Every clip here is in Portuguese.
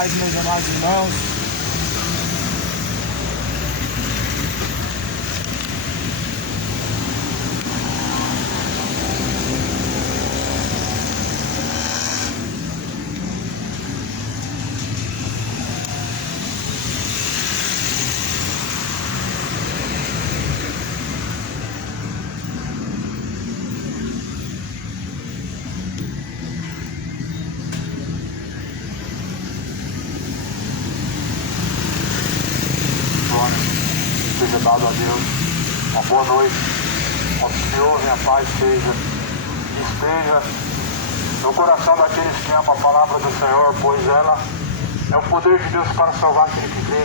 paz, meus amados irmãos. Seja dado a Deus uma boa noite, ao Senhor e a paz esteja no coração daqueles que amam a palavra do Senhor, pois ela é o poder de Deus para salvar aquele que crê.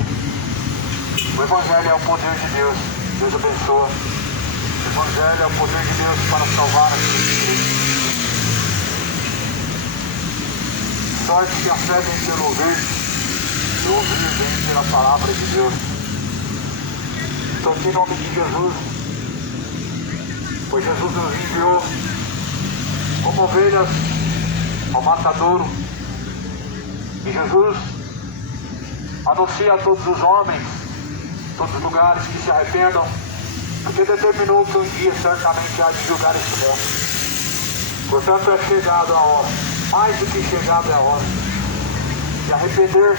O Evangelho é o poder de Deus. Deus abençoa. O Evangelho é o poder de Deus para salvar aquele que crê. Sorte que a fé vem pelo ouvir, e o ouvir vem pela palavra de Deus. Estou aqui em nome de Jesus, pois Jesus nos enviou como ovelhas ao matadouro. E Jesus anuncia a todos os homens, todos os lugares, que se arrependam, porque determinou que um dia certamente há de julgar este mundo. Portanto, é chegada a hora, mais do que chegada é a hora, de arrepender,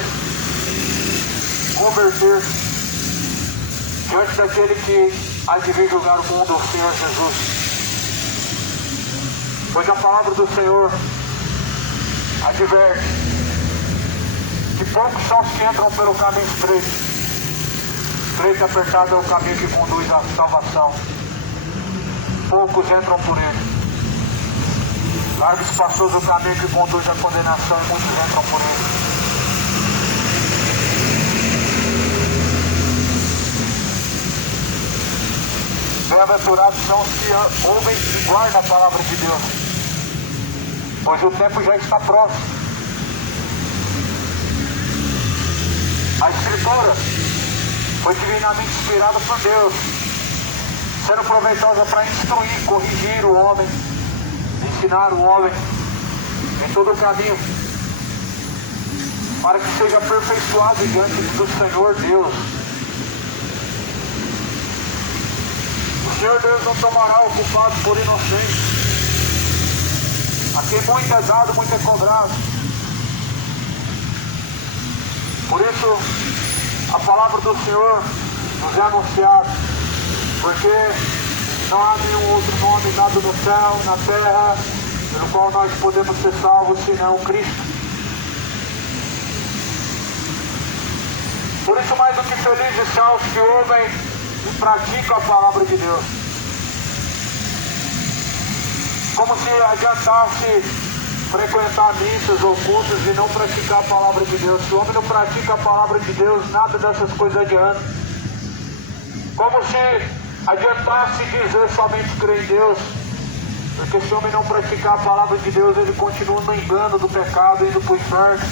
converter, diante daquele que há de vir julgar o mundo, o Senhor Jesus. Pois a palavra do Senhor adverte que poucos são os que entram pelo caminho estreito. Estreito e apertado é o caminho que conduz à salvação. Poucos entram por ele. Largo e espaçoso o caminho que conduz à condenação, e muitos entram por ele. Bem-aventurados são os que ouvem e guardam a palavra de Deus, pois o tempo já está próximo. A Escritura foi divinamente inspirada por Deus, sendo proveitosa para instruir, corrigir o homem, ensinar o homem em todo o caminho, para que seja aperfeiçoado diante do Senhor Deus. O Senhor Deus não tomará o culpado por inocente. A quem muito é dado, muito é cobrado. Por isso, a palavra do Senhor nos é anunciada, porque não há nenhum outro nome dado no céu, na terra, pelo qual nós podemos ser salvos, senão Cristo. Por isso, mais do que felizes são os que ouvem e praticam a palavra de Deus. Como se adiantasse frequentar missas ou cultos e não praticar a palavra de Deus. Se o homem não pratica a palavra de Deus, nada dessas coisas adianta. Como se adiantasse dizer somente crer em Deus, porque se o homem não praticar a palavra de Deus, ele continua no engano do pecado, indo para o inferno.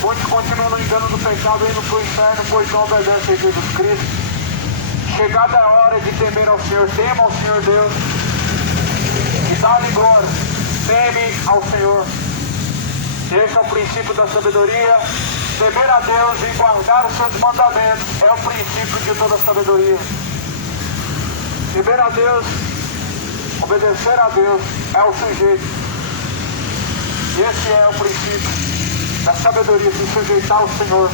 Muitos continuam no engano do pecado, indo para o inferno, pois não obedecem a Jesus Cristo. Chegada a hora de temer ao Senhor, tema ao Senhor Deus e dá-lhe glória. Teme ao Senhor. Esse é o princípio da sabedoria. Temer a Deus e guardar os seus mandamentos é o princípio de toda a sabedoria. Temer a Deus, obedecer a Deus é o sujeito. Esse é o princípio da sabedoria, se sujeitar ao Senhor.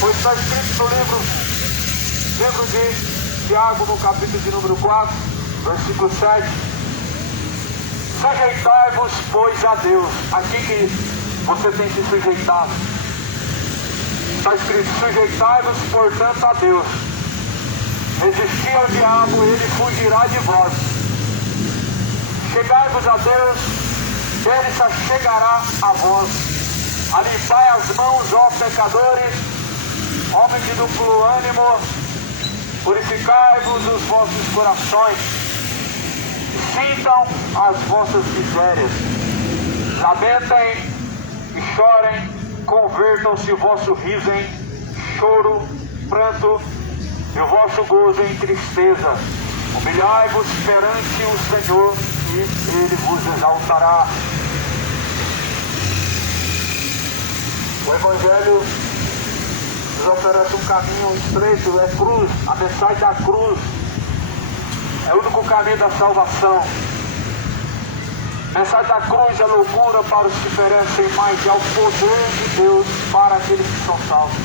Pois está escrito no livro de Tiago, no capítulo de número 4, versículo 7. Sujeitai-vos, pois, a Deus. Aqui que você tem se sujeitado. Está escrito, sujeitai-vos, portanto, a Deus. Resisti ao diabo, ele fugirá de vós. Chegai-vos a Deus, ele se chegará a vós. Alipai as mãos, ó pecadores, homens de duplo ânimo, purificai-vos os vossos corações, sintam as vossas misérias, lamentem e chorem, convertam-se o vosso riso em choro, pranto, e o vosso gozo em tristeza. Humilhai-vos perante o Senhor, e Ele vos exaltará. O Evangelho nos oferece um caminho estreito, é cruz, a mensagem da cruz. É o único caminho da salvação. A mensagem da cruz é loucura para os que perecem, mas é o poder de Deus para aqueles que são salvos.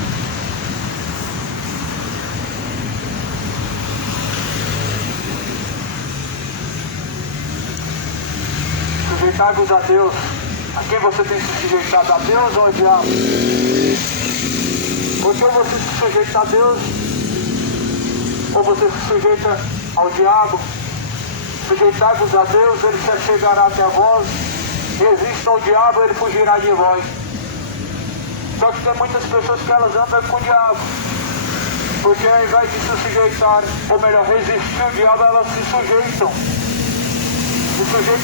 Sujeitai-vos a Deus. A quem você tem se sujeitado? A Deus ou ao diabo? Porque ou você se sujeita a Deus, ou você se sujeita ao diabo. Sujeitai-vos a Deus, ele se chegará até vós. Resista ao diabo, ele fugirá de vós. Só que tem muitas pessoas que elas andam com o diabo, porque ao invés de se sujeitar, ou melhor, resistir ao diabo, elas se sujeitam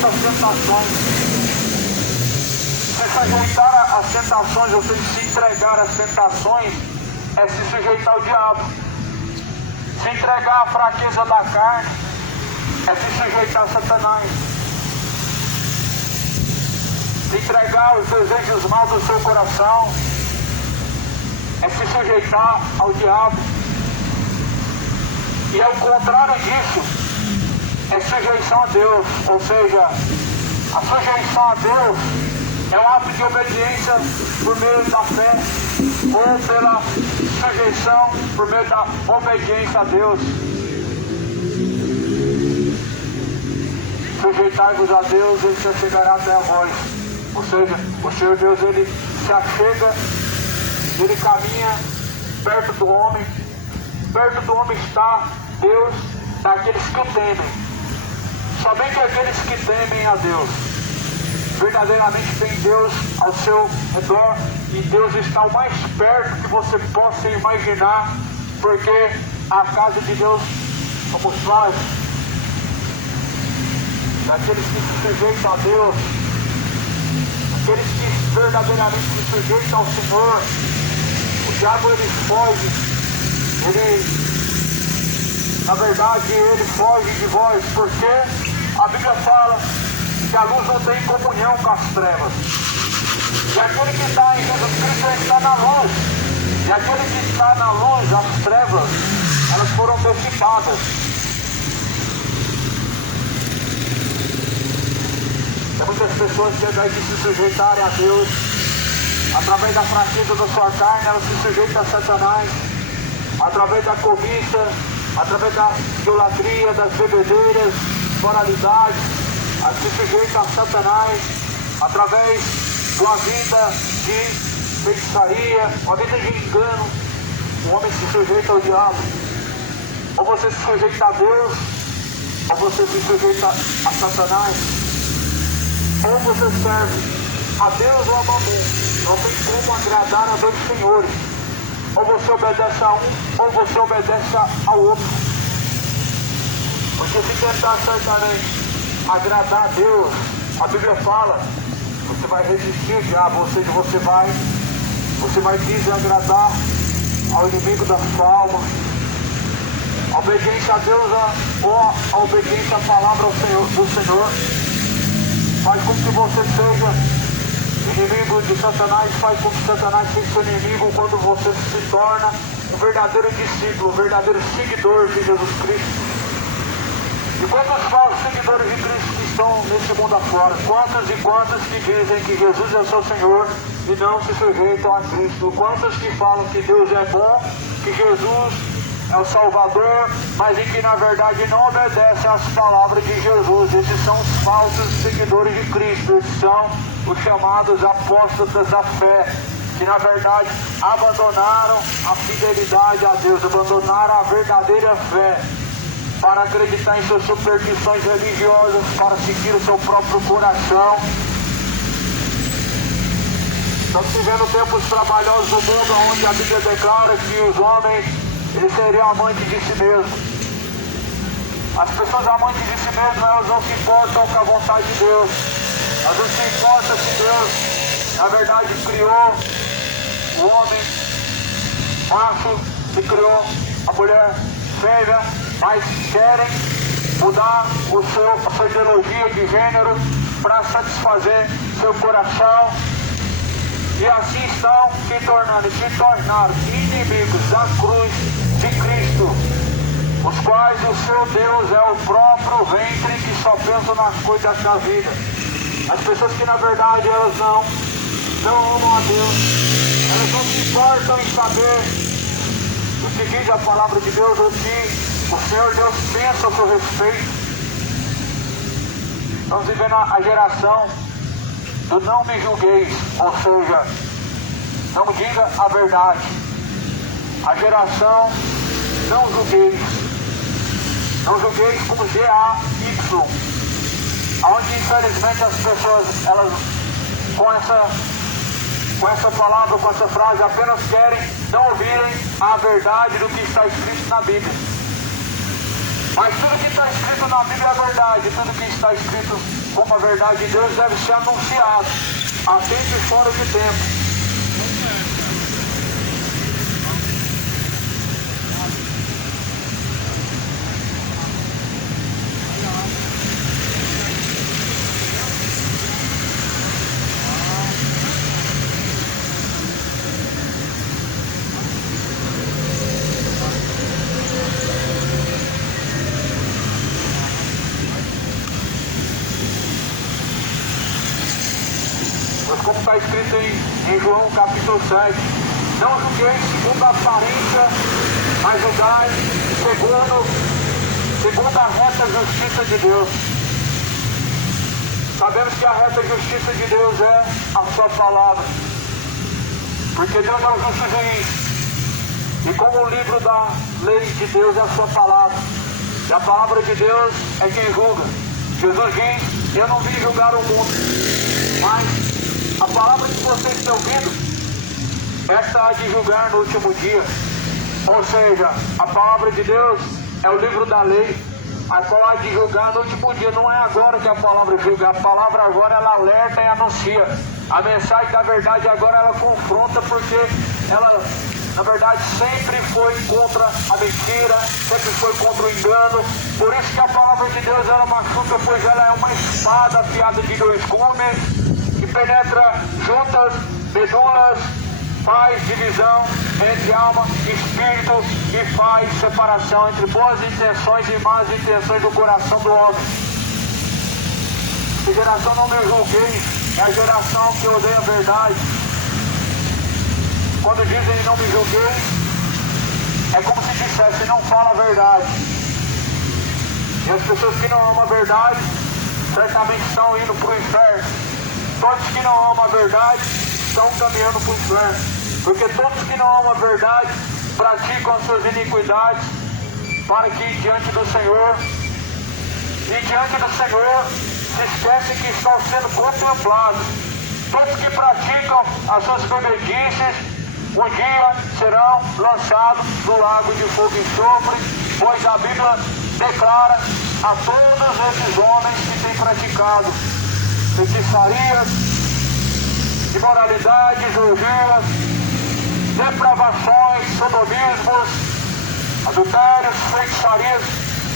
às tentações. Se sujeitar às tentações, ou seja, se entregar às tentações, é se sujeitar ao diabo. Se entregar à fraqueza da carne, é se sujeitar a Satanás. Se entregar aos desejos maus do seu coração, é se sujeitar ao diabo. E ao contrário disso, é sujeição a Deus. Ou seja, a sujeição a Deus é um ato de obediência por meio da fé, ou pela sujeição por meio da obediência a Deus. Sujeitai-vos a Deus, ele se chegará até a vós. Ou seja, o Senhor Deus, ele se achega, ele caminha perto do homem. Perto do homem está Deus, daqueles que o temem. Somente aqueles que temem a Deus verdadeiramente tem Deus ao seu redor, e Deus está o mais perto que você possa imaginar, porque a casa de Deus somos nós. Daqueles que se sujeitam a Deus, aqueles que verdadeiramente se sujeitam ao Senhor, o diabo ele foge, na verdade ele foge de vós, porque a Bíblia fala que a luz não tem comunhão com as trevas. E aquele que está em Jesus Cristo está na luz. E aquele que está na luz, as trevas, elas foram dissipadas. Tem muitas pessoas que ao invés de se sujeitarem a Deus, através da fraqueza da sua carne, elas se sujeitam a Satanás, através da cobiça, através da idolatria, das bebedeiras, moralidade, se sujeita a Satanás, através de uma vida de feitiçaria, uma vida de engano. O homem se sujeita ao diabo. Ou você se sujeita a Deus, ou você se sujeita a Satanás. Ou você serve a Deus ou a Mamon. Não tem como agradar a dois senhores. Ou você obedece a um, ou você obedece ao outro. Porque se tentar certamente agradar a Deus, a Bíblia fala, você vai resistir ao diabo, ou seja, você vai desagradar ao inimigo da sua alma. A obediência a Deus ou a obediência à palavra do Senhor faz com que você seja inimigo de Satanás, faz com que Satanás seja seu inimigo quando você se torna um verdadeiro discípulo, um verdadeiro seguidor de Jesus Cristo. E quantos falsos seguidores de Cristo que estão nesse mundo afora? Quantos e quantos que dizem que Jesus é o seu Senhor e não se sujeitam a Cristo? Quantos que falam que Deus é bom, que Jesus é o Salvador, mas em que na verdade não obedecem às palavras de Jesus? Esses são os falsos seguidores de Cristo, esses são os chamados apóstolos da fé, que na verdade abandonaram a fidelidade a Deus, abandonaram a verdadeira fé, para acreditar em suas superstições religiosas, para seguir o seu próprio coração. Estamos vivendo tempos trabalhosos do mundo, onde a Bíblia declara que os homens eles seriam amantes de si mesmos. As pessoas amantes de si mesmas, elas não se importam com a vontade de Deus. Elas não se importam que Deus, na verdade, criou o homem macho e criou a mulher fêmea, mas querem mudar a sua ideologia de gênero para satisfazer seu coração. e assim estão se tornaram inimigos da cruz de Cristo, os quais o seu Deus é o próprio ventre, que só pensam nas coisas da vida. As pessoas que na verdade elas não amam a Deus, elas não se importam em saber o que diz a palavra de Deus, o que o Senhor Deus pensa a seu respeito. Estamos vivendo a geração do não me julgueis, ou seja, não diga a verdade. A geração não julgueis. Não julgueis com G-A-Y. Onde infelizmente as pessoas, elas com essa palavra, com essa frase, apenas querem não ouvirem a verdade do que está escrito na Bíblia. Mas tudo que está escrito na Bíblia é verdade, tudo que está escrito como a verdade de Deus deve ser anunciado a tempo e fora de tempo. Como está escrito em João capítulo 7, não julgueis segundo a aparência, mas julgai segundo a reta justiça de Deus. Sabemos que a reta justiça de Deus é a sua palavra, porque Deus é o justo juiz, e como o livro da lei de Deus é a sua palavra, e a palavra de Deus é quem julga. Jesus diz: eu não vim julgar o mundo, mas a palavra que vocês estão ouvindo, esta há de julgar no último dia. Ou seja, a palavra de Deus é o livro da lei, a qual há de julgar no último dia. Não é agora que a palavra julga, a palavra agora ela alerta e anuncia. A mensagem da verdade agora ela confronta, porque ela, na verdade, sempre foi contra a mentira, sempre foi contra o engano. Por isso que a palavra de Deus ela machuca, pois ela é uma espada afiada de dois gumes, que penetra juntas, medulas, faz divisão entre alma e espírito e faz separação entre boas intenções e más intenções do coração do homem. A geração não me julguei, é a geração que odeia a verdade. Quando dizem não me julguei, é como se dissesse não fala a verdade. E as pessoas que não amam a verdade certamente estão indo para o inferno. Todos que não amam a verdade estão caminhando para o inferno, porque todos que não amam a verdade praticam as suas iniquidades para que diante do Senhor, e diante do Senhor se esquecem que estão sendo contemplados. Todos que praticam as suas bebedices um dia serão lançados no lago de fogo e enxofre, pois a Bíblia declara a todos esses homens que têm praticado feitiçarias, imoralidades, orgias, depravações, sodomismos, adultérios, feitiçarias.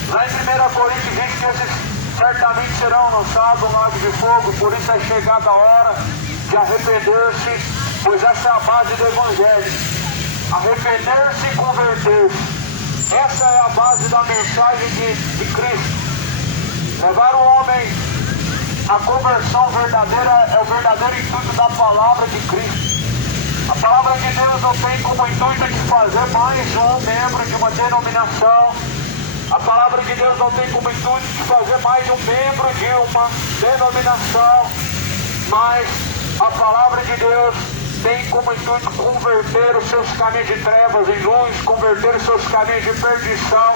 Lá em 1 Coríntios diz que esses certamente serão lançados no lago de fogo. Por isso é chegada a hora de arrepender-se, pois essa é a base do Evangelho. Arrepender-se e converter-se. Essa é a base da mensagem de Cristo. Levar o homem à conversão verdadeira é o verdadeiro intuito da palavra de Cristo. A palavra de Deus não tem como intuito de fazer mais um membro de uma denominação. A palavra de Deus não tem como intuito de fazer mais um membro de uma denominação. Mas a palavra de Deus tem como intuito converter os seus caminhos de trevas em luz, converter os seus caminhos de perdição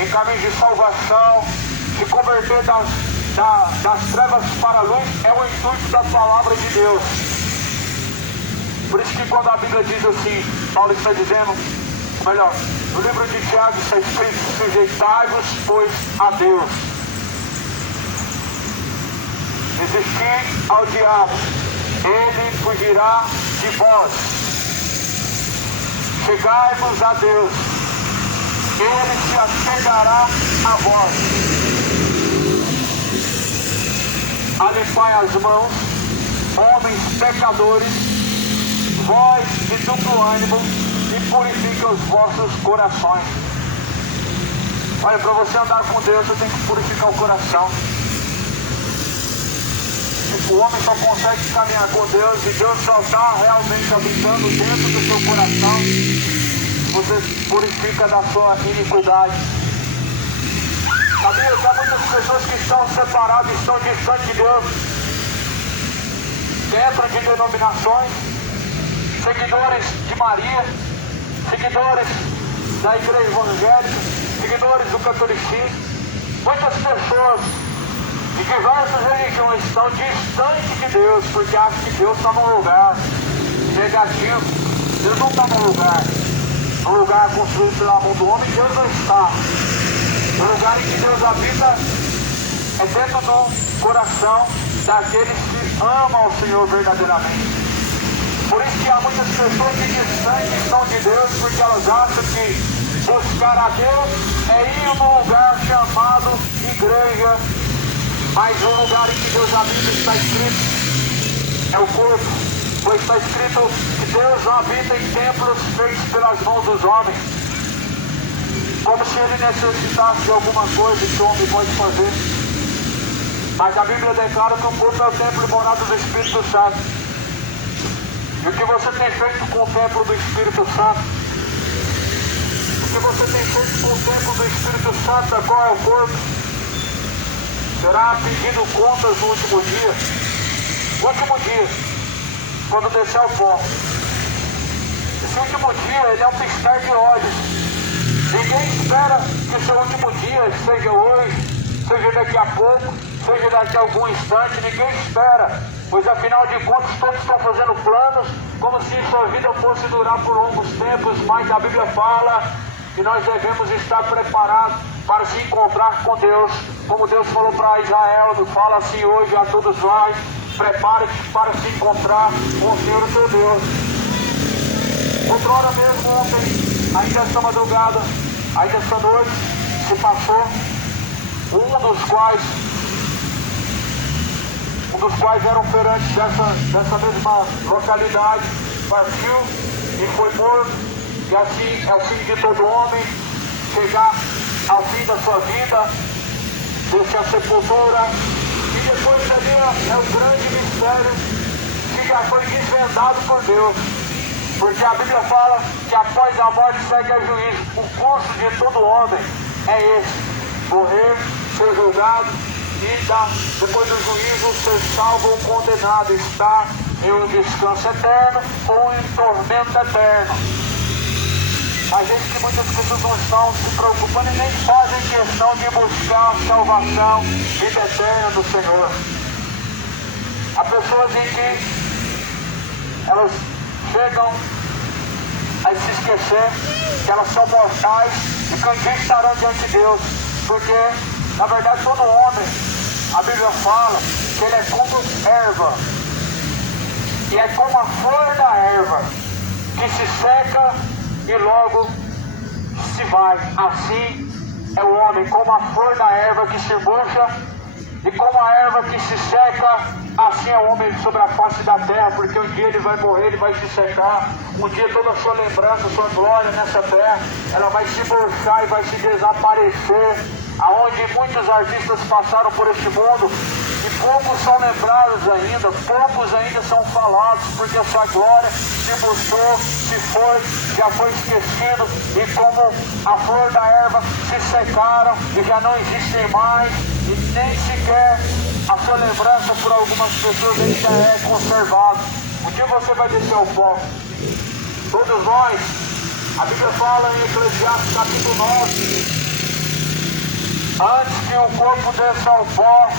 em caminhos de salvação, se converter das trevas para a luz. É o intuito da palavra de Deus. Por isso que quando a Bíblia diz assim, Paulo está dizendo, melhor, no livro de Tiago está escrito: sujeitai-vos, pois, a Deus. Resisti ao diabo, ele fugirá de vós. Chegai-vos a Deus, ele se achegará a vós. Alipai as mãos, homens pecadores, vós de duplo ânimo e purifiquem os vossos corações. Olha, para você andar com Deus, você tem que purificar o coração. O homem só consegue caminhar com Deus e Deus só está realmente habitando dentro do seu coração. Você purifica da sua iniquidade. Sabia que há muitas pessoas que estão separadas, estão distantes de Deus, dentro de denominações, seguidores de Maria, seguidores da igreja evangélica, seguidores do catolicismo. Muitas pessoas de diversas religiões estão distantes de Deus, porque acham que Deus está num lugar negativo. Deus não está num lugar construído pela mão do homem. Deus não está. O lugar em que Deus habita é dentro do coração daqueles que amam o Senhor verdadeiramente. Por isso que há muitas pessoas que distantes estão de Deus, porque elas acham que buscar a Deus é ir num lugar chamado igreja. Mas o lugar em que Deus habita está escrito, é o corpo, pois está escrito que Deus não habita em templos feitos pelas mãos dos homens, como se ele necessitasse de alguma coisa que o homem pode fazer. Mas a Bíblia declara que o corpo é o templo e morada do Espírito Santo. E o que você tem feito com o templo do Espírito Santo? O que você tem feito com o templo do Espírito Santo, qual é o corpo? Será pedindo contas no último dia. O último dia, quando descer o pó. Esse último dia, ele é um piscar de olhos. Ninguém espera que seu último dia seja hoje, seja daqui a pouco, seja daqui a algum instante. Ninguém espera, pois afinal de contas todos estão fazendo planos como se sua vida fosse durar por longos tempos. Mas a Bíblia fala que nós devemos estar preparados para se encontrar com Deus, como Deus falou para Israel, fala assim hoje a todos nós: prepare-se para se encontrar com o Senhor, o seu Deus. Outrora mesmo, ontem, ainda esta madrugada, ainda esta noite, se passou, um dos quais era operante dessa mesma localidade, partiu e foi morto. E assim é o fim de todo homem, chegar ao fim da sua vida, descer a sepultura. E depois dali é o grande mistério que já foi desvendado por Deus. Porque a Bíblia fala que após a morte segue a juízo. O curso de todo homem é esse: morrer, ser julgado e depois do juízo ser salvo ou condenado, estar em um descanso eterno ou em tormento eterno. A gente que muitas pessoas não estão se preocupando e nem fazem questão de buscar a salvação, vida eterna do Senhor. Há pessoas em que elas chegam a se esquecer que elas são mortais e que um dia estarão diante de Deus. Porque, na verdade, todo homem, a Bíblia fala que ele é como erva. E é como a flor da erva, que se seca e logo se vai. Assim é o homem, como a flor da erva que se murcha, e como a erva que se seca, assim é o homem sobre a face da terra, porque um dia ele vai morrer, ele vai se secar. Um dia toda a sua lembrança, sua glória nessa terra, ela vai se murchar e vai se desaparecer. Aonde muitos artistas passaram por este mundo e poucos são lembrados ainda, poucos ainda são falados, porque a sua glória se murchou, se foi, já foi esquecido, e como a flor da erva se secaram e já não existem mais, e nem sequer a sua lembrança por algumas pessoas ainda é conservada. Um dia você vai descer ao pó. Todos nós, a Bíblia fala em Eclesiastes capítulo 9, antes que o corpo desça ao pó,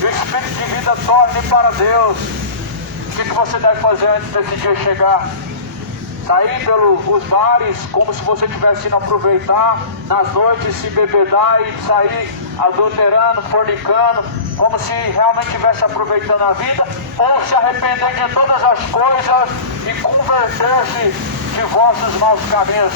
o espírito de vida torne para Deus. O que você deve fazer antes desse dia chegar? Sair pelos bares como se você estivesse indo aproveitar, nas noites se bebedar e sair adulterando, fornicando, como se realmente estivesse aproveitando a vida, ou se arrepender de todas as coisas e converter-se de vossos maus caminhos.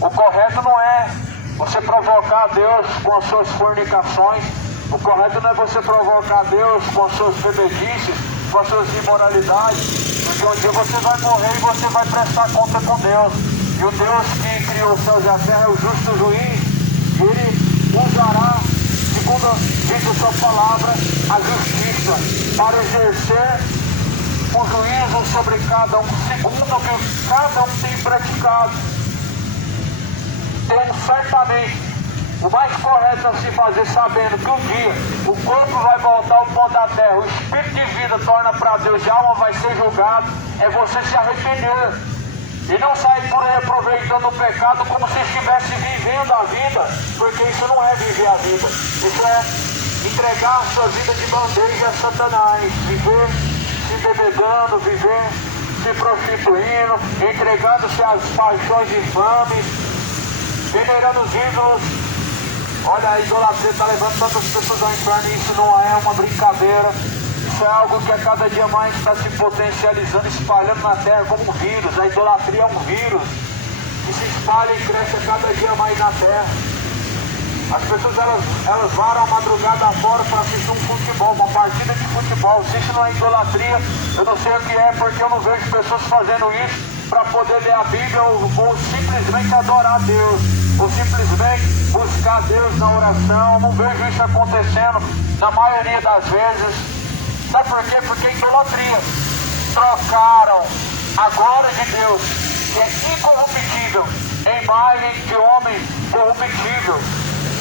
O correto não é você provocar Deus com as suas fornicações. O correto não é você provocar Deus com as suas bebedices. com as suas imoralidades, porque um dia você vai morrer e você vai prestar conta com Deus. E o Deus que criou os céus e a terra é o justo juiz, e Ele usará, segundo diz a sua palavra, a justiça para exercer o juízo sobre cada um, segundo o que cada um tem praticado. Então, certamente, o mais correto a se fazer, sabendo que um dia o corpo vai voltar ao pó da terra, o espírito de vida torna para Deus e a alma vai ser julgado, é você se arrepender e não sair por aí aproveitando o pecado como se estivesse vivendo a vida, porque isso não é viver a vida, isso é entregar a sua vida de bandeja a Satanás, viver se bebedando, viver se prostituindo, entregando-se às paixões infames, venerando os ídolos. Olha, a idolatria está levando tantas pessoas ao inferno, e isso não é uma brincadeira. Isso é algo que a cada dia mais está se potencializando, espalhando na terra como um vírus. A idolatria é um vírus que se espalha e cresce a cada dia mais na terra. As pessoas elas varam a madrugada fora para assistir um futebol, uma partida de futebol. Se isso não é idolatria, eu não sei o que é, porque eu não vejo pessoas fazendo isso para poder ler a Bíblia ou simplesmente adorar a Deus, ou simplesmente buscar Deus na oração. Eu não vejo isso acontecendo na maioria das vezes. Sabe por quê? Porque é idolatria. Trocaram a glória de Deus, que é incorruptível, em imagem de homem corruptível.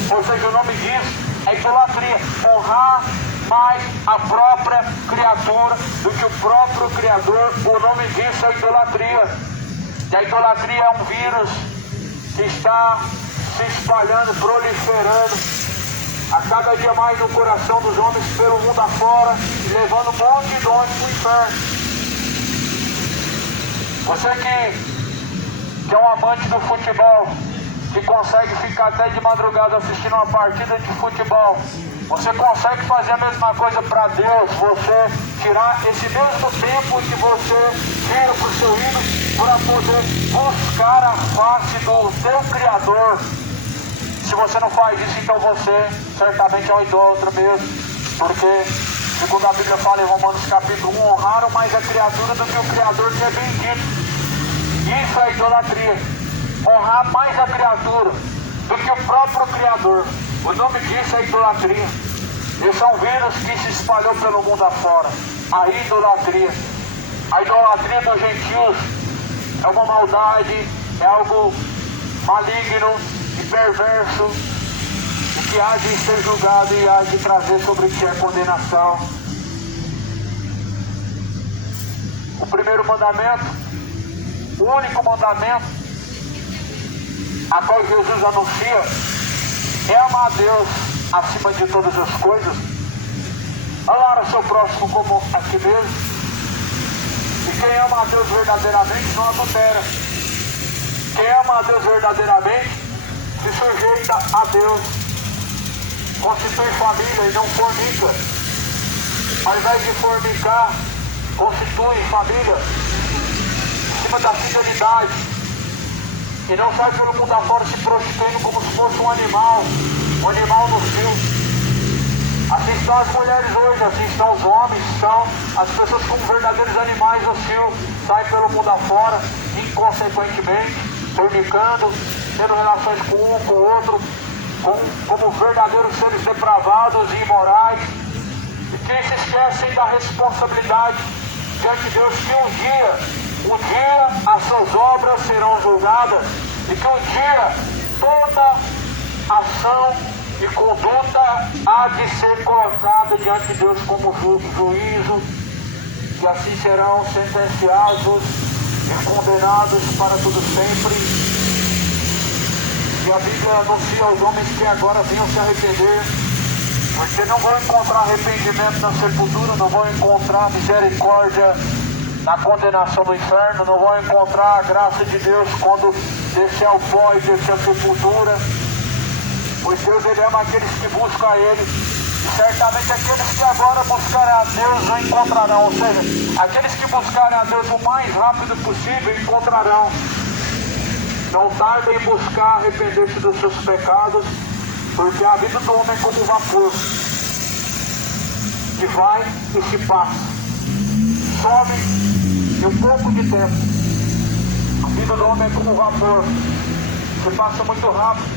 Ou seja, o nome disso é idolatria. Honrar mais a própria criatura do que o próprio Criador. O nome disso é idolatria. E a idolatria é um vírus que está se espalhando, proliferando a cada dia mais no coração dos homens pelo mundo afora, levando um monte de homens para o inferno. Você que é um amante do futebol, que consegue ficar até de madrugada assistindo uma partida de futebol, você consegue fazer a mesma coisa para Deus? Você tirar esse mesmo tempo que você tira para o seu ídolo para poder buscar a face do teu Criador? Se você não faz isso, então você certamente é um idólatra mesmo, porque segundo a Bíblia fala em Romanos capítulo 1, honraram mais a criatura do que o Criador, que é bendito. Isso é idolatria. Honrar mais a criatura do que o próprio Criador. O nome disso é idolatria. Esse é um vírus que se espalhou pelo mundo afora. A idolatria. A idolatria dos gentios é uma maldade, é algo maligno e perverso, e que há de ser julgado e há de trazer sobre ti a condenação. O primeiro mandamento, o único mandamento a qual Jesus anuncia, é amar a Deus acima de todas as coisas, amar o seu próximo como a si mesmo. E quem ama a Deus verdadeiramente não adultera. Quem ama a Deus verdadeiramente se sujeita a Deus, constitui família e não fornica. Ao invés de fornicar, constitui família em cima da fidelidade. E não sai pelo mundo afora se prostituindo como se fosse um animal no cio. Assim estão as mulheres hoje, assim estão os homens, são as pessoas como verdadeiros animais no cio, saem pelo mundo afora, inconsequentemente, fornicando, tendo relações com um, com o outro, como verdadeiros seres depravados e imorais, e que se esquecem da responsabilidade diante de Deus, que um dia as suas obras serão julgadas, e que um dia toda ação e conduta há de ser colocada diante de Deus como juízo, e assim serão sentenciados e condenados para tudo sempre. E a Bíblia anuncia aos homens que agora venham se arrepender, porque não vão encontrar arrependimento na sepultura, não vão encontrar misericórdia na condenação do inferno, não vão encontrar a graça de Deus quando descer ao pó e descer à sepultura, pois Deus ele ama aqueles que buscam a Ele, e certamente aqueles que agora buscarem a Deus o encontrarão, ou seja, aqueles que buscarem a Deus o mais rápido possível encontrarão. Não tardem em buscar arrepender-se dos seus pecados, porque a vida do homem é como um vapor, que vai e se passa. some em um pouco de tempo. A vida do homem é como um vapor, que passa muito rápido.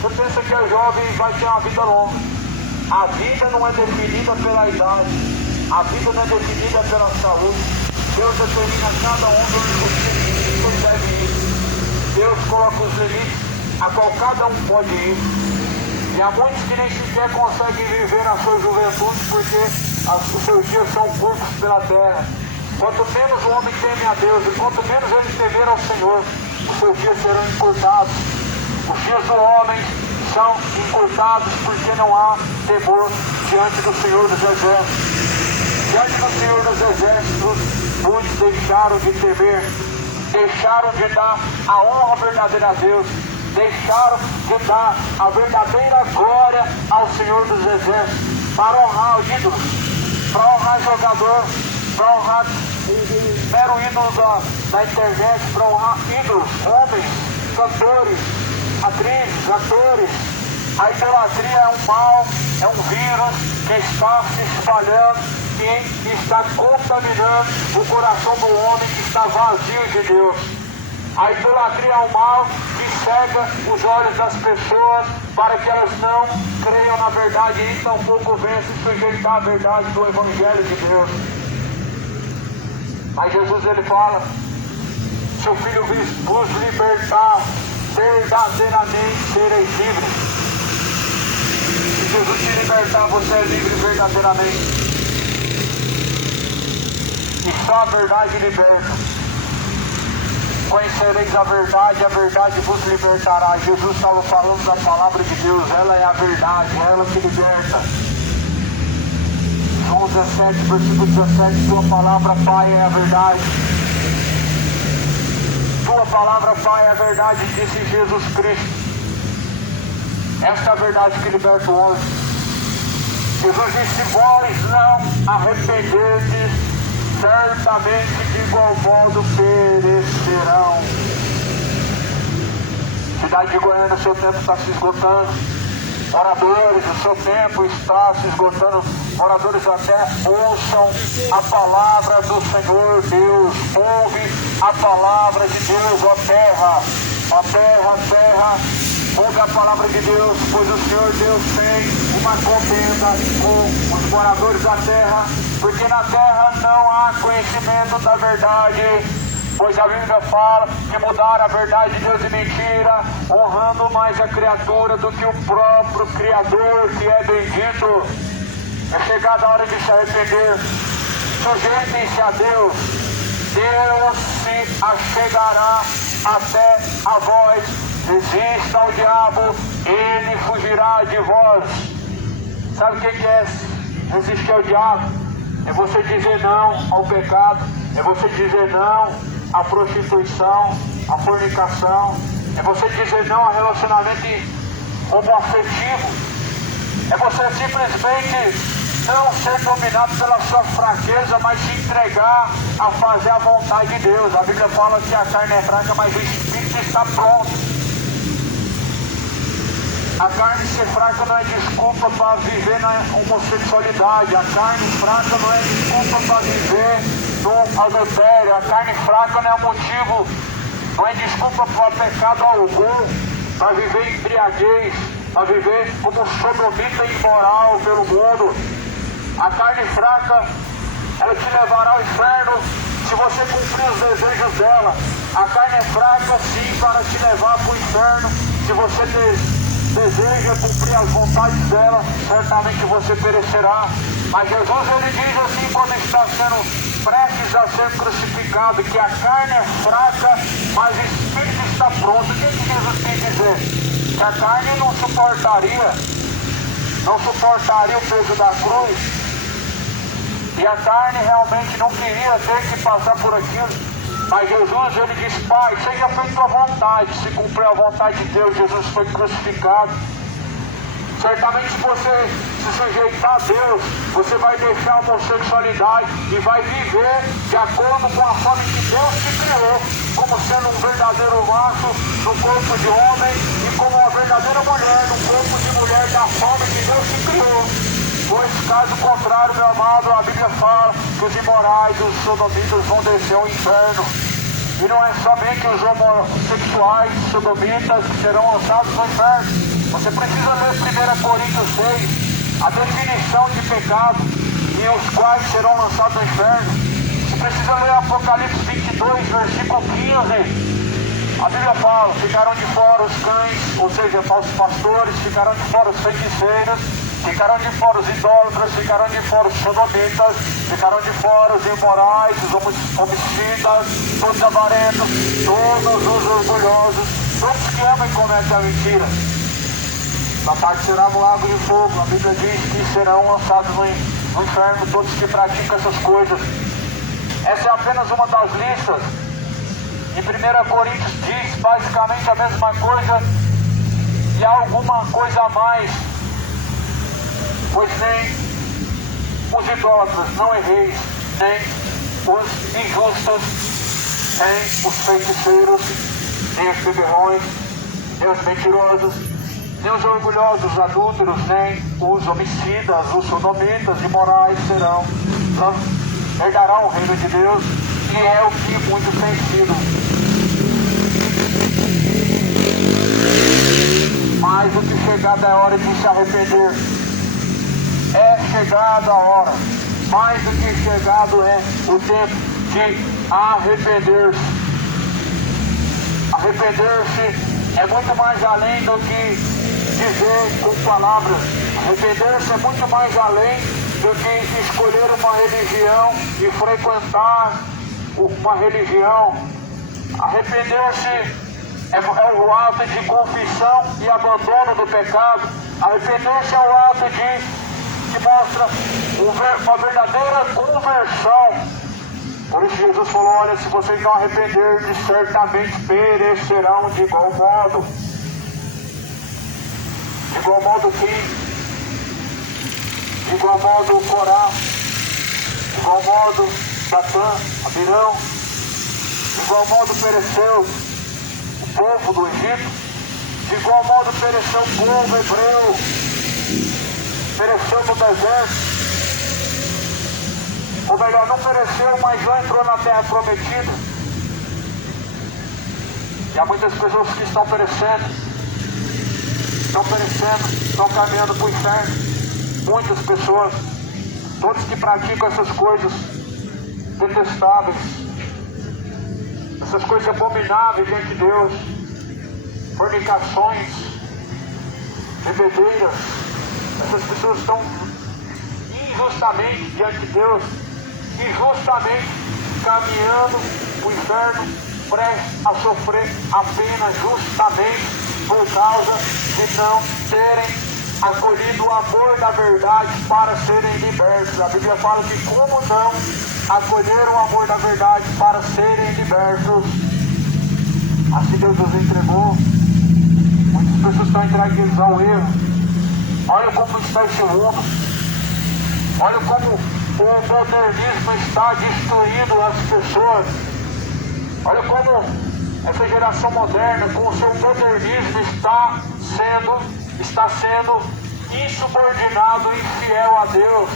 Você pensa que é jovem e vai ter uma vida longa. A vida não é definida pela idade, a vida não é definida pela saúde. Deus determina cada um dos limites que ele deve ir. Deus coloca os limites a qual cada um pode ir. E há muitos que nem sequer conseguem viver na sua juventude porque os seus dias são curtos pela terra. Quanto menos o homem teme a Deus e quanto menos ele temer ao Senhor, os seus dias serão encurtados. Os dias do homem são encurtados porque não há temor diante do Senhor dos Exércitos. Diante do Senhor dos Exércitos, muitos deixaram de temer, deixaram de dar a honra verdadeira a Deus, deixaram de dar a verdadeira glória ao Senhor dos Exércitos, para honrar os ídolos, para honrar jogador, para honrar o mero ídolo da internet, para honrar ídolos, homens, cantores, atrizes, atores. A idolatria é um mal, é um vírus que está se espalhando e está contaminando o coração do homem que está vazio de Deus. A idolatria é um mal que cega os olhos das pessoas para que elas não creiam na verdade e tampouco venham se sujeitar à verdade do Evangelho de Deus. Mas Jesus ele fala: se o Filho vos libertar, verdadeiramente sereis livres. Se Jesus te libertar, você é livre verdadeiramente. E só a verdade liberta. Conhecereis a verdade vos libertará. Jesus estava falando da palavra de Deus, ela é a verdade, ela que liberta. João 17, versículo 17, tua palavra, Pai, é a verdade. Tua palavra, Pai, é a verdade, disse Jesus Cristo. Esta é a verdade que liberta o homem. Jesus disse: vós não arrependerdes, certamente de igual modo perecerão. Cidade de Goiânia, o seu tempo está se esgotando. Moradores, o seu tempo está se esgotando. Moradores da terra, ouçam a palavra do Senhor Deus. Ouve a palavra de Deus, ó terra. Ó terra, terra, ouve a palavra de Deus, pois o Senhor Deus tem uma contenda com os moradores da terra, porque na terra não há conhecimento da verdade, pois a Bíblia fala que mudaram a verdade de Deus e mentira, honrando mais a criatura do que o próprio Criador, que é bendito. É chegada a hora de se arrepender. Sujeitem-se a Deus. Deus se achegará até a vós. Resista ao diabo, ele fugirá de vós. Sabe o que é resistir ao diabo? É você dizer não ao pecado, é você dizer não à prostituição, à fornicação, é você dizer não a relacionamento homoafetivo, é você simplesmente não ser dominado pela sua fraqueza, mas se entregar a fazer a vontade de Deus. A Bíblia fala que a carne é fraca, mas o Espírito está pronto. A carne ser fraca não é desculpa para viver na homossexualidade. A carne fraca não é desculpa para viver no adultério. A carne fraca não é motivo, não é desculpa para pecado algum, para viver embriaguez, para viver como sodomita e imoral pelo mundo. A carne fraca, ela te levará ao inferno se você cumprir os desejos dela. A carne é fraca sim para te levar para o inferno. Se você deseja cumprir as vontades dela, certamente você perecerá. Mas Jesus ele diz assim quando está sendo prestes a ser crucificado, que a carne é fraca, mas o Espírito está pronto. O que Jesus quer dizer? Que a carne não suportaria o peso da cruz. E a carne realmente não queria ter que passar por aquilo. Mas Jesus, ele diz: Pai, seja feita a vontade. Se cumprir a vontade de Deus, Jesus foi crucificado. Certamente se você se sujeitar a Deus, você vai deixar a homossexualidade e vai viver de acordo com a forma que Deus te criou, como sendo um verdadeiro macho no corpo de homem e como uma verdadeira mulher no corpo de mulher da forma que Deus te criou. Pois Caso contrário, meu amado, a Bíblia fala que os imorais, os sodomitas vão descer ao inferno. E não é somente os homossexuais, sodomitas, que serão lançados no inferno. Você precisa ler 1 Coríntios 6, a definição de pecado e os quais serão lançados no inferno. Você precisa ler Apocalipse 22, versículo 15. A Bíblia fala, ficaram de fora os cães, ou seja, falsos pastores, ficaram de fora os feiticeiros, ficaram de fora os idólatras, ficaram de fora os sodomitas, ficaram de fora os imorais, os homicidas, todos os avarentos, todos os orgulhosos, todos que amam e cometem a mentira. Na tarde será um lago de fogo. A Bíblia diz que serão lançados no inferno todos que praticam essas coisas. Essa é apenas uma das listas. Em 1 Coríntios diz basicamente a mesma coisa e há alguma coisa a mais. Pois nem os idólatras, não erreis, nem os injustos, nem os feiticeiros, nem os beberrões, nem os mentirosos, nem os orgulhosos, os adúlteros, nem os homicidas, os sodomitas, imorais serão, herdarão o reino de Deus, e é o que muitos têm sido. Mas o que chegada é a hora de se arrepender. É chegada a hora. Mais do que chegado é o tempo de arrepender-se. Arrepender-se é muito mais além do que dizer com palavras. Arrepender-se é muito mais além do que escolher uma religião e frequentar uma religião. Arrepender-se é o ato de confissão e abandono do pecado. Arrepender-se é o ato que mostra uma verdadeira conversão. Por isso Jesus falou, olha, se vocês não arrependerem, certamente perecerão de igual modo. De igual modo quem? De igual modo Corá, de igual modo Datã, Abirão, de igual modo pereceu o povo do Egito, de igual modo pereceu o povo hebreu, pereceu no deserto. Ou melhor, não pereceu, mas já entrou na terra prometida. E há muitas pessoas que estão perecendo, estão caminhando para o inferno. Muitas pessoas, todos que praticam essas coisas detestáveis, essas coisas abomináveis diante de Deus, fornicações, bebedeiras, essas pessoas estão injustamente diante de Deus, injustamente caminhando para o inferno, prestes a sofrer a pena justamente por causa de não terem acolhido o amor da verdade para serem libertos. A Bíblia fala que como não acolheram o amor da verdade para serem libertos, assim Deus os entregou. Muitas pessoas estão entregues ao erro. Olha como está esse mundo. Olha como o modernismo está destruindo as pessoas. Olha como essa geração moderna, com o seu modernismo, está sendo insubordinado e infiel a Deus.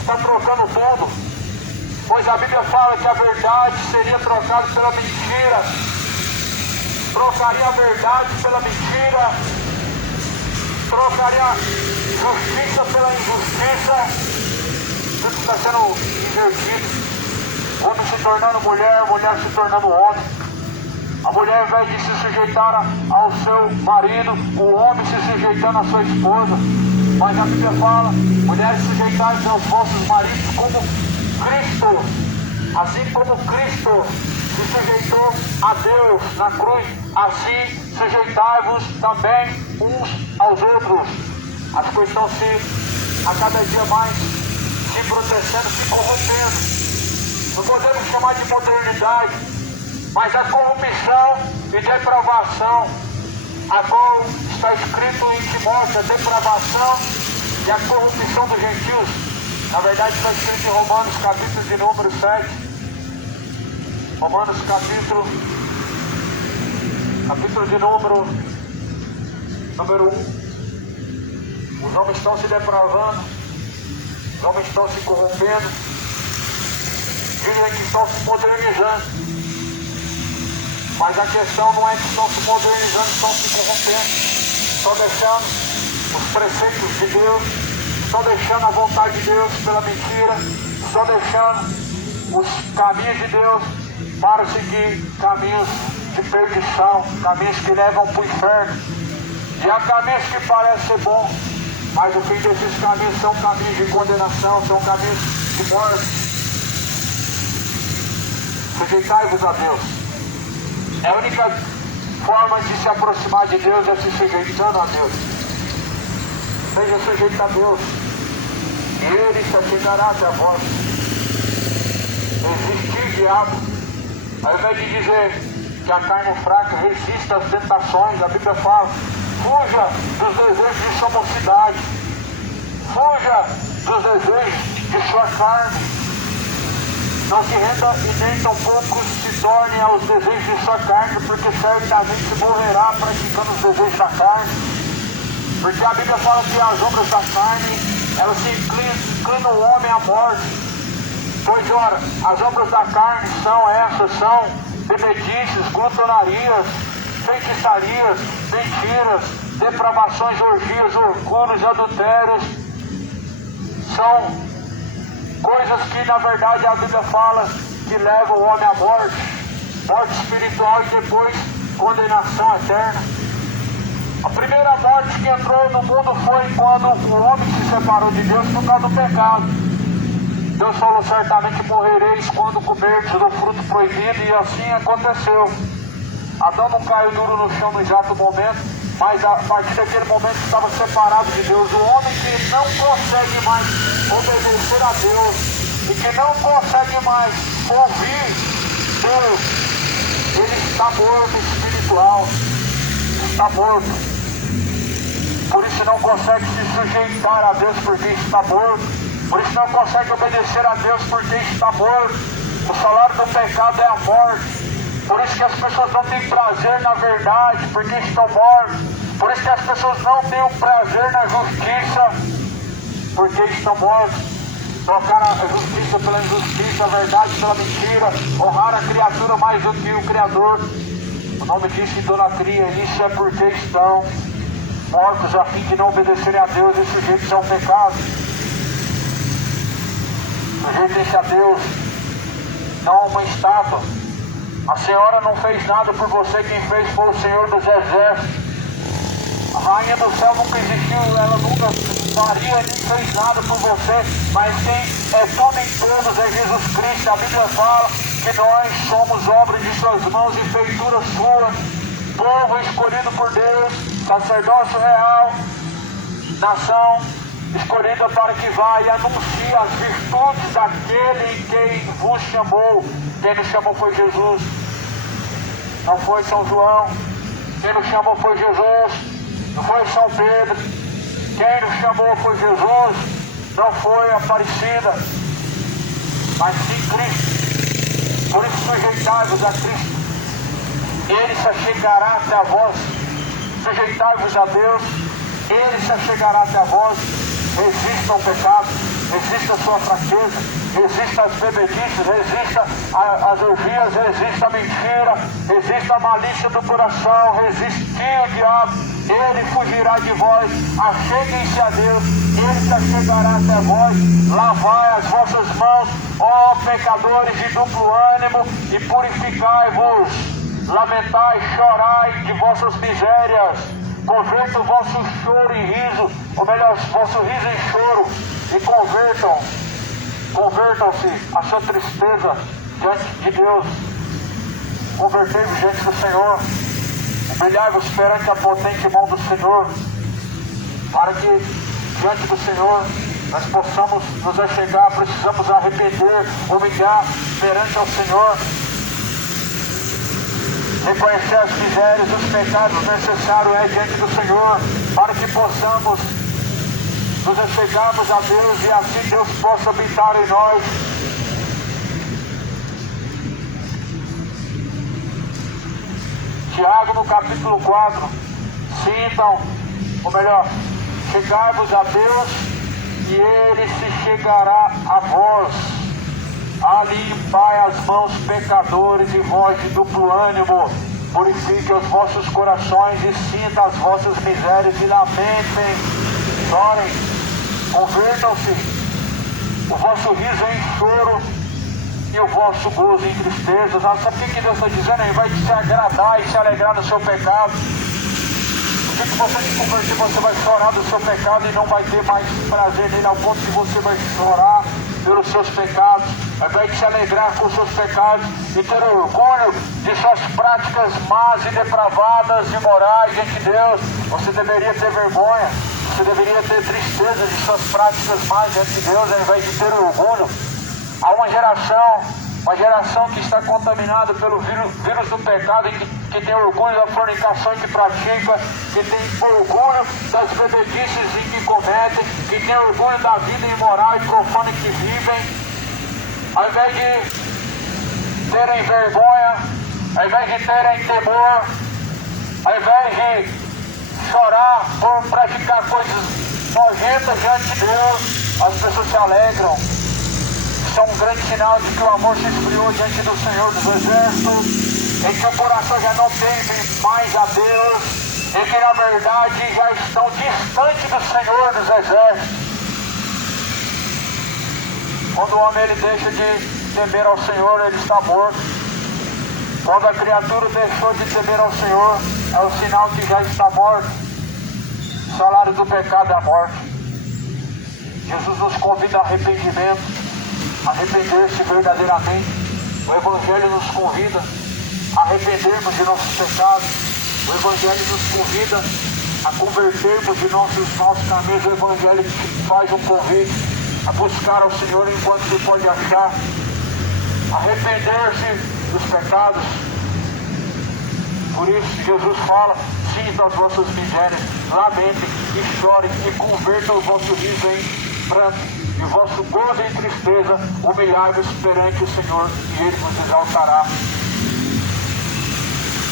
Está trocando tudo. Pois a Bíblia fala que a verdade seria trocada pela mentira. Trocaria a verdade pela mentira. Trocaria justiça pela injustiça. Tudo está sendo invertido. Homem se tornando mulher, mulher se tornando homem. A mulher, ao invés de se sujeitar ao seu marido, o homem se sujeitando à sua esposa. Mas a Bíblia fala, mulheres sujeitarem seus vossos maridos como Cristo. Assim como Cristo se sujeitou a Deus na cruz, assim sujeitai-vos também uns aos outros. As coisas estão a cada dia mais se embrutecendo, se corrompendo. Não podemos chamar de modernidade, mas a corrupção e depravação, a qual está escrito em Timóteo, a depravação e a corrupção dos gentios. Na verdade está escrito em Romanos capítulo de número 7. Romanos capítulo de número 1. Os homens estão se depravando, não estão se corrompendo, diria que estão se modernizando. Mas a questão não é que estão se modernizando, estão se corrompendo, estão deixando os preceitos de Deus, estão deixando a vontade de Deus pela mentira, estão deixando os caminhos de Deus para seguir caminhos de perdição, caminhos que levam para o inferno. E há caminhos que parecem ser bons, mas o fim desses caminhos são caminhos de condenação, são caminhos de morte. Sujeitai-vos a Deus. A única forma de se aproximar de Deus é se sujeitando a Deus. Seja sujeito a Deus, e Ele se achegará até vós. Resistir, diabo. Ao invés de dizer que a carne é fraca, resista às tentações, a Bíblia fala: fuja dos desejos de sua mocidade, fuja dos desejos de sua carne. Não se renda e nem tampouco se torne aos desejos de sua carne, porque certamente morrerá praticando os desejos da carne. Porque a Bíblia fala que as obras da carne, elas se inclinam o homem à morte. Pois ora, as obras da carne são essas, são bebedices, glutonarias, feitiçarias, mentiras, depravações, orgias, orgulhos, adultérios. São coisas que na verdade a Bíblia fala que levam o homem à morte, morte espiritual e depois condenação eterna. A primeira morte que entrou no mundo foi quando o homem se separou de Deus por causa do pecado. Deus falou: certamente morrereis quando comerdes do fruto proibido, e assim aconteceu. Adão não caiu duro no chão no exato momento, mas a partir daquele momento estava separado de Deus. O homem que não consegue mais obedecer a Deus e que não consegue mais ouvir Deus, ele está morto espiritual, está morto. Por isso não consegue se sujeitar a Deus porque está morto. Por isso não consegue obedecer a Deus porque está morto. O salário do pecado é a morte. Por isso que as pessoas não têm prazer na verdade, porque estão mortos. Por isso que as pessoas não têm o prazer na justiça, porque estão mortos. Trocar a justiça pela injustiça, a verdade pela mentira, honrar a criatura mais do que o Criador. O nome disso idolatria. Isso é porque estão mortos a fim de não obedecerem a Deus e sujeitos ao pecado. Sujeitem-se a Deus, não a uma estátua. A Senhora não fez nada por você, quem fez foi o Senhor dos Exércitos. A Rainha do Céu nunca existiu, ela nunca faria nem fez nada por você, mas quem é tudo em todos é Jesus Cristo. A Bíblia fala que nós somos obra de suas mãos e feitura sua, povo escolhido por Deus, sacerdócio real, nação escolhida para que vá e anuncie as virtudes daquele em quem vos chamou. Quem nos chamou foi Jesus, não foi São João. Quem nos chamou foi Jesus, não foi São Pedro. Quem nos chamou foi Jesus, não foi Aparecida, mas sim Cristo. Por isso sujeitai-vos a Cristo, Ele se achegará até a vós. Sujeitai-vos a Deus, Ele se achegará até a vós. Resista ao pecado, resista a sua fraqueza, resista às bebedices, resista às orgias, resista à mentira, resista à malícia do coração, resistir ao diabo, ele fugirá de vós. Acheguem-se a Deus, ele se achegará até vós. Lavai as vossas mãos, ó pecadores de duplo ânimo, e purificai-vos. Lamentai, chorai de vossas misérias. Convertam o vosso choro em riso, ou melhor, vosso riso em choro, e convertam-se a sua tristeza diante de Deus. Convertei-vos diante do Senhor, humilhai-vos perante a potente mão do Senhor, para que diante do Senhor nós possamos nos achegar. Precisamos arrepender, humilhar perante ao Senhor, reconhecer as misérias, os pecados. Necessário é diante do Senhor, para que possamos nos achegarmos a Deus e assim Deus possa habitar em nós. Tiago, no capítulo 4, sintam, ou melhor, chegai-vos a Deus e ele se chegará a vós. Limpai as mãos, pecadores, e vós de duplo ânimo, purifique os vossos corações e sinta as vossas misérias e lamentem, chorem, convertam-se. O vosso riso é em choro e o vosso gozo em tristeza. Sabe o que Deus está dizendo? Ele vai se agradar e se alegrar no seu pecado. O que você se converter, você vai chorar do seu pecado e não vai ter mais prazer nele, ao ponto que você vai chorar pelos seus pecados, ao invés de se alegrar com os seus pecados e ter orgulho de suas práticas más e depravadas e morais diante de Deus. Você deveria ter vergonha, você deveria ter tristeza de suas práticas más diante de Deus, ao invés de ter orgulho. Há uma geração que está contaminada pelo vírus do pecado, que tem orgulho da fornicação que pratica, que tem orgulho das bebedices em que cometem, que tem orgulho da vida imoral e profana que vivem. Ao invés de terem vergonha, ao invés de terem temor, ao invés de chorar por praticar coisas nojentas diante de Deus, as pessoas se alegram. Isso é um grande sinal de que o amor se esfriou diante do Senhor dos Exércitos, em que o coração já não teme mais a Deus, em que na verdade já estão distante do Senhor dos Exércitos. Quando o homem ele deixa de temer ao Senhor, ele está morto. Quando a criatura deixou de temer ao Senhor, é o sinal que já está morto. O salário do pecado é a morte. Jesus nos convida a arrependimento, arrepender-se verdadeiramente. O Evangelho nos convida a arrependermos de nossos pecados. O Evangelho nos convida a convertermos de nossos maus caminhos. O Evangelho faz um convite a buscar ao Senhor enquanto se pode achar, arrepender-se dos pecados. Por isso Jesus fala: sintam as vossas misérias, lamentem e chorem, e convertam o vosso riso em pranto e o vosso gozo em tristeza. Humilhai-vos perante o Senhor e Ele vos exaltará.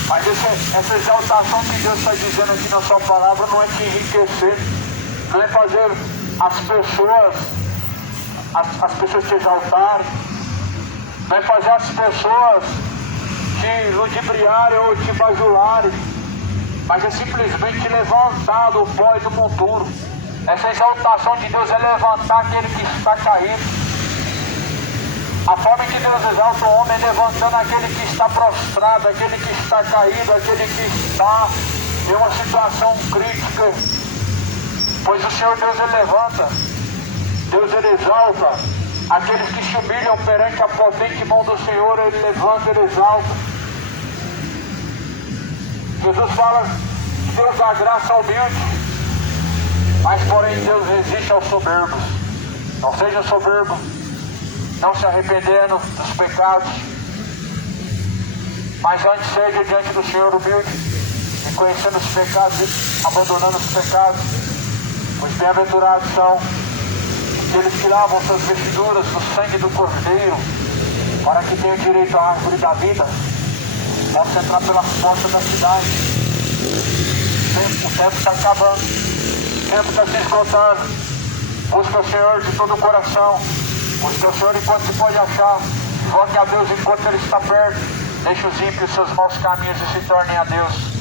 Mas essa exaltação que Deus está dizendo aqui na sua palavra não é te enriquecer, não é fazer as pessoas te exaltarem, não é fazer as pessoas te ludibriarem ou te bajularem, mas é simplesmente levantar do pó e do monturo. Essa exaltação de Deus é levantar aquele que está caído. A forma que Deus exalta o homem é levantando aquele que está prostrado, aquele que está caído, aquele que está em uma situação crítica. Pois o Senhor Deus ele levanta, Deus ele exalta aqueles que se humilham perante a potente mão do Senhor. Ele levanta, ele exalta. Jesus fala que Deus dá graça ao humilde, mas porém Deus resiste aos soberbos. Não seja soberbo, não se arrependendo dos pecados, mas antes seja diante do Senhor humilde, reconhecendo os pecados e abandonando os pecados. Pois bem-aventurados são aqueles que lavam suas vestiduras no sangue do Cordeiro, para que tenham direito à árvore da vida, possam entrar pelas portas da cidade. O tempo está acabando, o tempo está se esgotando. Busca o Senhor de todo o coração, busca o Senhor enquanto se pode achar, volte a Deus enquanto Ele está perto. Deixe os ímpios seus maus caminhos e se tornem a Deus.